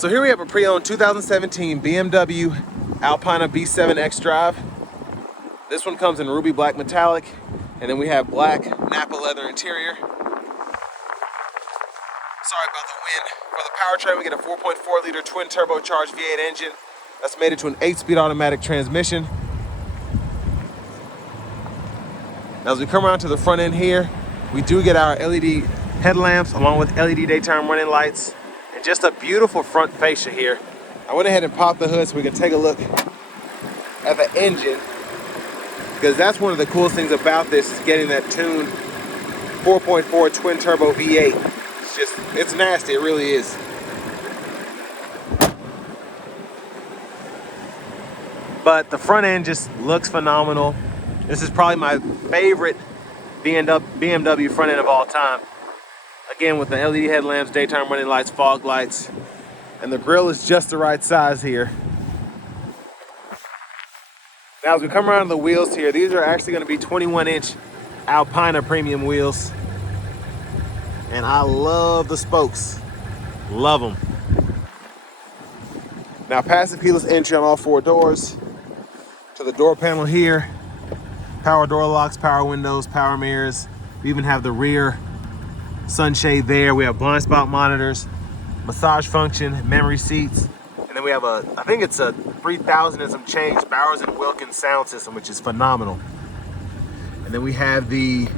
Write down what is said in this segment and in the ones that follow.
So here we have a pre-owned 2017 BMW Alpina B7 X-Drive. This one comes in ruby black metallic, and then we have black Napa leather interior. Sorry about the wind. For the powertrain, we get a 4.4 liter twin turbocharged V8 engine that's mated to an 8-speed automatic transmission. Now, as we come around to the front end here, we do get our LED headlamps along with LED daytime running lights and just a beautiful front fascia here. I went ahead and popped the hood so we could take a look at the engine, because that's one of the coolest things about this, is getting that tuned 4.4 twin turbo V8. It's nasty, it really is. But the front end just looks phenomenal. This is probably my favorite BMW front end of all time. Again, with the LED headlamps, daytime running lights, fog lights, and the grille is just the right size here. Now, as we come around to the wheels here, these are actually going to be 21-inch Alpina premium wheels. And I love the spokes. Love them. Now, passive keyless entry on all 4 doors. To the door panel here. Power door locks, power windows, power mirrors. We even have the rear sunshade there. We have blind spot monitors, massage function, memory seats. And then we have I think it's a 3000 and some change Bowers & Wilkins sound system, which is phenomenal. And then we have the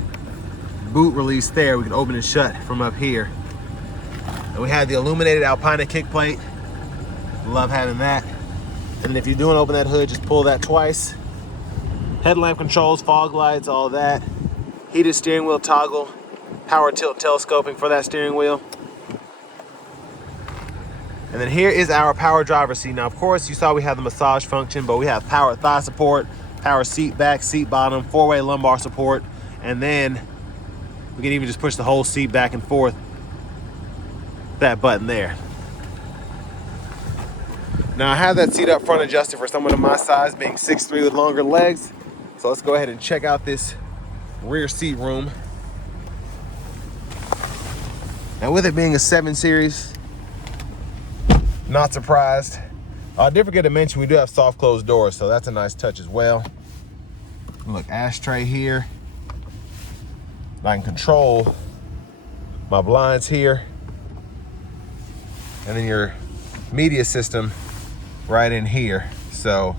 boot release there. We can open and shut from up here. And we have the illuminated Alpina kick plate. Love having that. And then if you do want to open that hood, just pull that twice. Headlamp controls, fog lights, all that. Heated steering wheel toggle. Power tilt telescoping for that steering wheel. And then here is our power driver's seat. Now, of course, you saw we have the massage function, but we have power thigh support, power seat back, seat bottom, 4-way lumbar support, and then we can even just push the whole seat back and forth. That button there. Now, I have that seat up front adjusted for someone of my size, being 6'3" with longer legs. So let's go ahead and check out this rear seat room. Now, with it being a 7 Series, not surprised. I did forget to mention we do have soft closed doors, so that's a nice touch as well. Look, ashtray here. I can control my blinds here. And then your media system right in here. So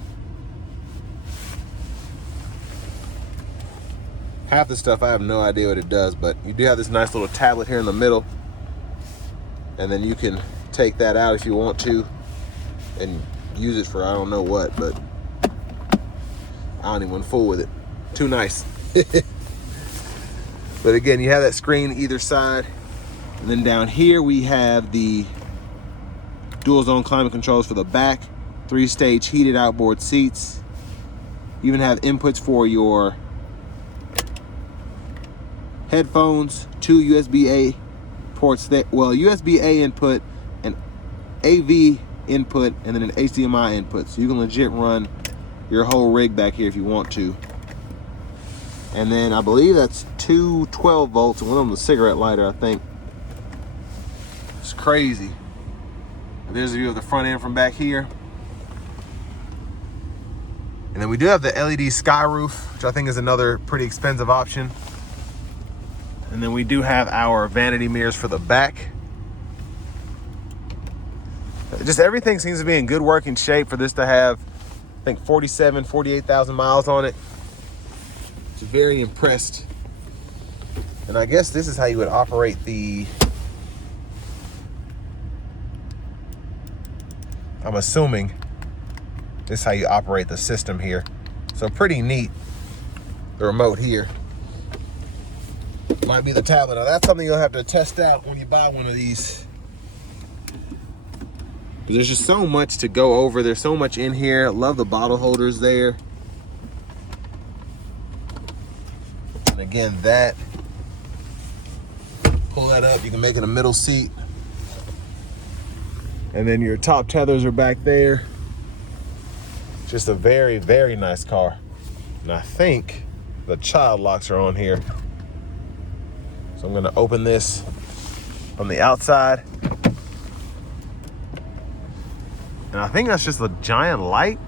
half the stuff I have no idea what it does, but you do have this nice little tablet here in the middle. And then you can take that out if you want to and use it for I don't know what, but I don't even want to fool with it. Too nice. But again, you have that screen either side. And then down here we have the dual zone climate controls for the back, 3-stage heated outboard seats. You even have inputs for your headphones, 2 USB-A ports that, well, USB-A input, an AV input, and then an HDMI input. So you can legit run your whole rig back here if you want to. And then I believe that's 2 12 volts, and one of them is a cigarette lighter, I think. It's crazy. And there's a view of the front end from back here. And then we do have the LED sky roof, which I think is another pretty expensive option. And then we do have our vanity mirrors for the back. Just everything seems to be in good working shape for this to have, I think, 48,000 miles on it. Just very impressed. And I guess this is how you would operate the, I'm assuming this is how you operate the system here. So pretty neat, the remote here. Might be the tablet. Now that's something you'll have to test out when you buy one of these. There's just so much to go over. There's so much in here. I love the bottle holders there. And again, that, pull that up, you can make it a middle seat. And then your top tethers are back there. Just a very, very nice car. And I think the child locks are on here. So I'm gonna open this from the outside. And I think that's just a giant light.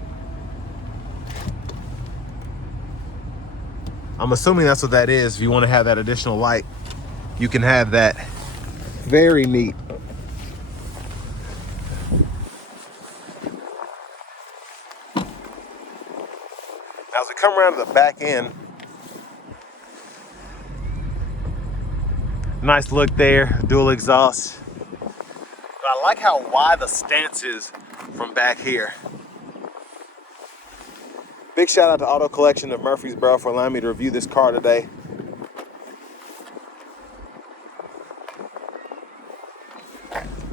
I'm assuming that's what that is. If you want to have that additional light, you can have that. Very neat. Now, as we come around to the back end, nice look there, dual exhaust. But I like how wide the stance is from back here. Big shout out to Auto Collection of Murfreesboro for allowing me to review this car today.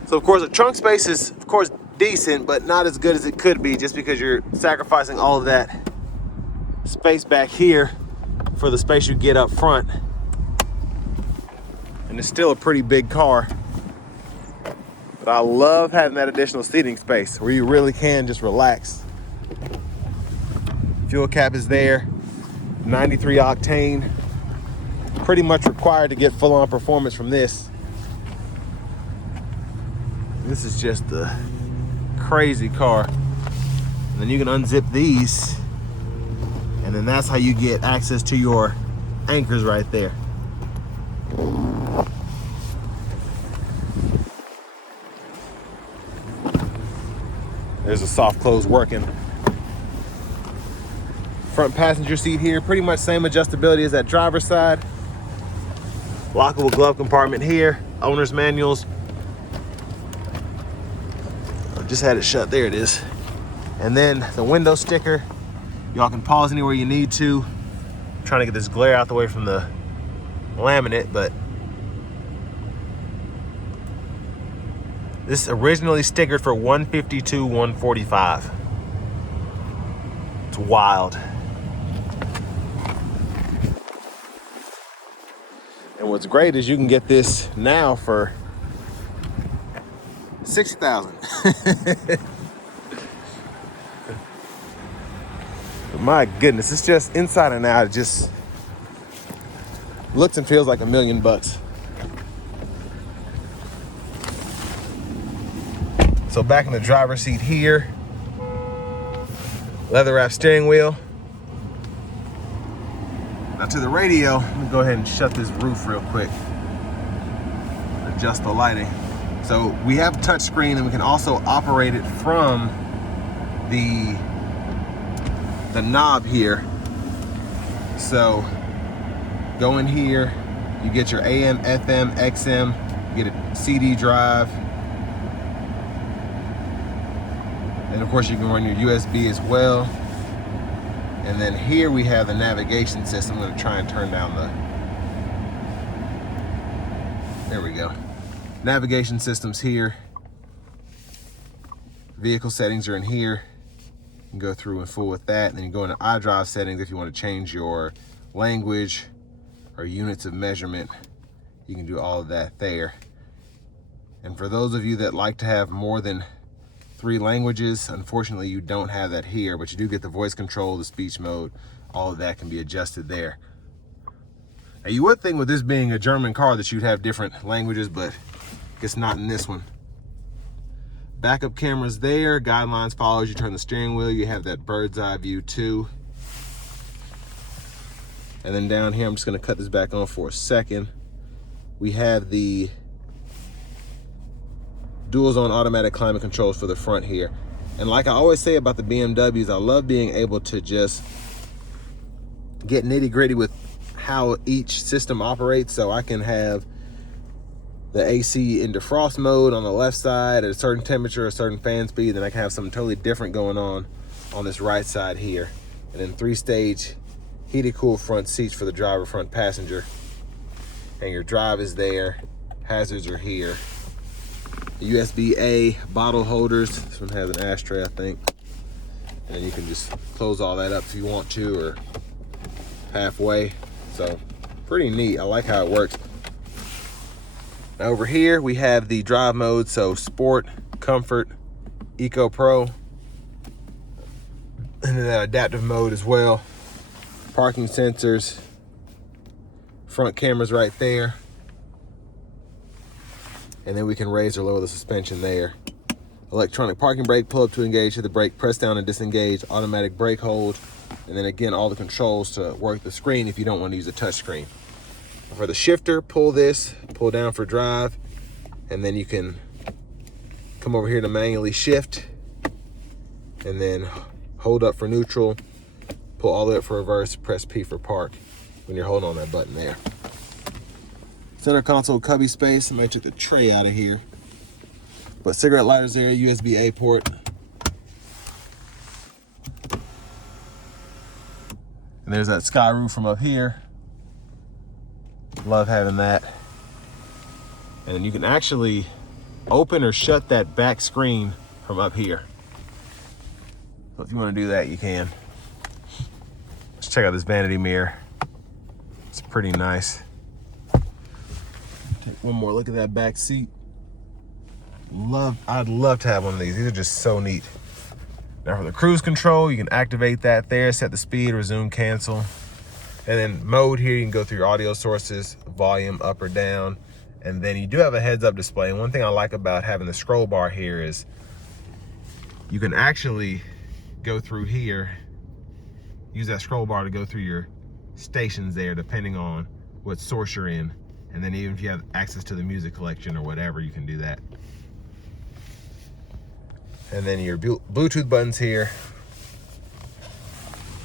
So of course the trunk space is of course decent, but not as good as it could be, just because you're sacrificing all of that space back here for the space you get up front. And it's still a pretty big car. But I love having that additional seating space where you really can just relax. Fuel cap is there, 93 octane. Pretty much required to get full-on performance from this. This is just a crazy car. And then you can unzip these, and then that's how you get access to your anchors right there. There's a soft close working. Front passenger seat here, pretty much same adjustability as that driver's side. Lockable glove compartment here, owner's manuals. I just had it shut, there it is. And then the window sticker. Y'all can pause anywhere you need to. I'm trying to get this glare out the way from the laminate, but this originally stickered for $152, $145. It's wild. And what's great is you can get this now for $60,000. My goodness, it's just inside and out. It just looks and feels like $1 million. So back in the driver's seat here, leather wrap steering wheel. Now to the radio, let me go ahead and shut this roof real quick. Adjust the lighting. So we have touch screen, and we can also operate it from the knob here. So go in here, you get your AM, FM, XM, you get a CD drive. And of course you can run your USB as well. And then here we have the navigation system. I'm going to try and turn down there we go. Navigation systems here. Vehicle settings are in here. You can go through and fool with that. And then you go into iDrive settings if you want to change your language or units of measurement. You can do all of that there. And for those of you that like to have more than 3 languages, unfortunately you don't have that here, but you do get the voice control, the speech mode, all of that can be adjusted there. Now you would think with this being a German car that you'd have different languages, but it's not in this one. Backup cameras there, guidelines follow as you turn the steering wheel. You have that bird's eye view too. And then down here, I'm just gonna cut this back on for a second. We have the dual zone automatic climate controls for the front here. And like I always say about the BMWs, I love being able to just get nitty gritty with how each system operates. So I can have the AC in defrost mode on the left side at a certain temperature, a certain fan speed, then I can have something totally different going on this right side here. And then 3-stage heated cool front seats for the driver, front passenger. And your drive is there, hazards are here. USB-A bottle holders. This one has an ashtray, I think. And then you can just close all that up if you want to, or halfway. So pretty neat. I like how it works. Now over here we have the drive mode, so Sport, Comfort, Eco Pro, and then that adaptive mode as well. Parking sensors, front cameras right there. And then we can raise or lower the suspension there. electronic parking brake, pull up to engage, hit the brake, press down and disengage, automatic brake hold, and then again, all the controls to work the screen if you don't want to use a touch screen. For the shifter, pull this, pull down for drive, and then you can come over here to manually shift, and then hold up for neutral, pull all the way up for reverse, press P for park when you're holding on that button there. Center console cubby space. I might take the tray out of here. But cigarette lighters there, USB-A port. And there's that sky roof from up here. Love having that. And you can actually open or shut that back screen from up here. So if you want to do that, you can. Let's check out this vanity mirror. It's pretty nice. Take one more look at that back seat. I'd love to have one of these. These are just so neat. Now for the cruise control, you can activate that there, set the speed, resume, cancel. And then mode here, you can go through your audio sources, volume up or down. And then you do have a heads up display. And one thing I like about having the scroll bar here is you can actually go through here, use that scroll bar to go through your stations there, depending on what source you're in. And then even if you have access to the music collection or whatever, you can do that. And then your Bluetooth buttons here.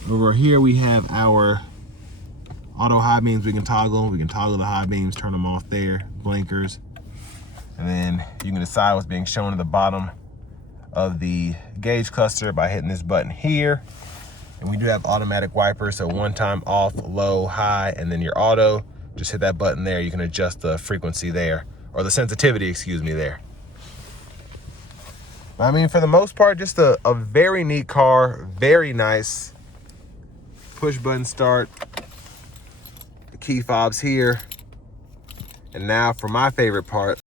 Over here we have our auto high beams we can toggle. We can toggle the high beams, turn them off there, blinkers. And then you can decide what's being shown at the bottom of the gauge cluster by hitting this button here. And we do have automatic wipers, so one time off, low, high, and then your auto. Just hit that button there. You can adjust the frequency there, or the sensitivity, excuse me, there. I mean, for the most part, just a very neat car, very nice. Push button start, the key fobs here. And now for my favorite part,